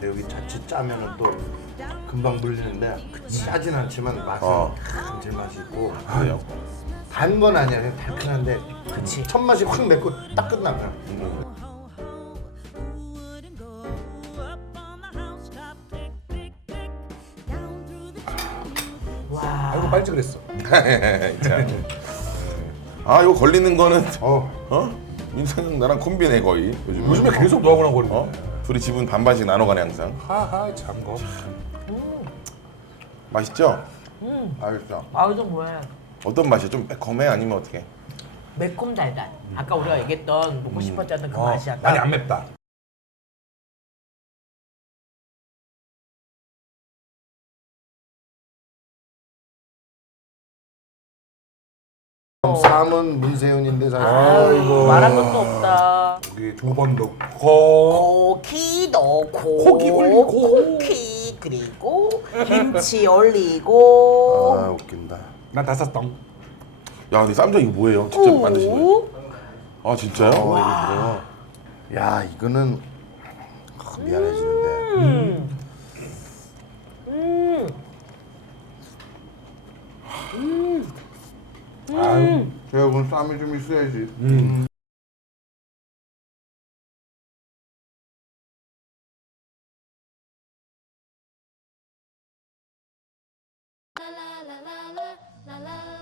제육이 자칫 짜면 또 금방 물리는데 그치. 짜진 않지만 맛은 제 어. 맛이 있고 아유. 단건 아니야 달큰한데 음. 그치. 첫 맛이 확 맺고 딱 끝나면 음. 아. 와. 아이고 빨지 그랬어 아 이거 걸리는 거는 어? 어? 인생 나랑 콤비네 거의 요즘에, 요즘에 어. 계속 노하고나 걸 어? 우리 지분 반반씩 나눠가네 항상. 하하 참 거. 맛있죠? 음. 맛있어. 맛은 뭐해? 어떤 맛이야? 좀 매콤해? 아니면 어떻게? 매콤 달달. 음. 아까 우리가 얘기했던 고 음. 싶었잖아 그 어. 맛이야. 많이 안 맵다. 3은 문세윤인데 자, 말한 것도 없다 이게 조번 넣고 고기 넣고 아, 고기, 고기 그리고 김치 올리고 아 웃긴다 난 다섯 덩야 근 쌈장 이 뭐예요? 직접 만드신 아 진짜요? 우와. 와. 이거 야 이거는 아, 미안해지는 음. 음. 대역은 음. 음. La la la la la